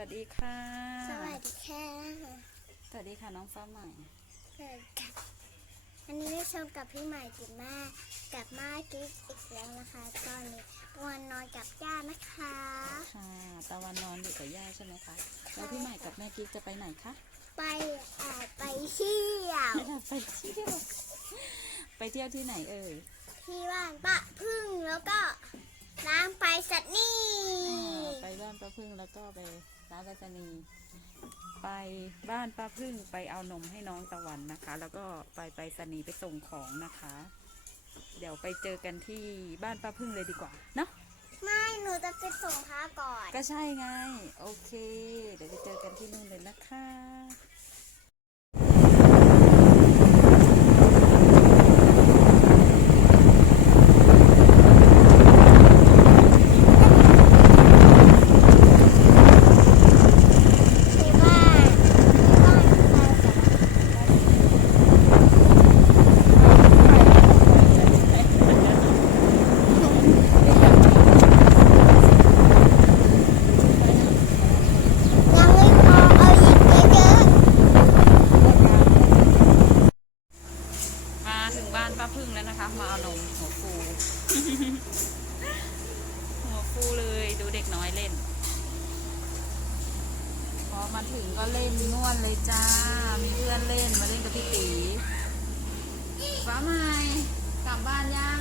วัสดีค่ะ สวัสดีค่ะสวัสดีค่ะน้องฟ้าใหม่สวัสดีค่ะอันนี้ได้ชมกับพี่ใหม่กินแม่กับมากิ๊กอีกแล้วนะคะ ตอนนี้วันนอนกับย่านะคะค่ะตะวันนอนอยู่กับย่าใช่ไหมคะแล้วพี่ใหม่กับแม่กิ๊กจะไปไหนคะไปแอบไปเที่ยวไปเที่ยวไปเที่ยวที่ไหนเอ่ยที่บ้านปะพึ่งแล้วก็น้ำไปสัตว์นี่อ่าไปบ้านป้าพึ่งแล้วก็ไป ร้านไปรษณีย์ไปบ้านป้าพึ่งไปเอานมให้น้องตะวันนะคะ แล้วก็ไปไปรษณีย์ไปส่งของนะคะ เดี๋ยวไปเจอกันที่บ้านป้าพึ่งเลยดีกว่าเนาะไม่หนูจะไปส่งพระก่อน ก็ใช่ไง โอเค เดี๋ยวไปเจอกันที่นู่นเลยนะคะ ที่บ้านที่บ้านใครยังไม่พอเอาอีกเยอะ มาถึงบ้านป้าพึ่ง แล้วนะคะ มาเอานมหัวฟู หัวฟูเลยดูเด็กน้อยเล่น พอมาถึงก็เล่นนวดเลยจ้า มีเพื่อนเล่นมาเล่นกับพี่ตีฟ้าใหม่กลับบ้านยัง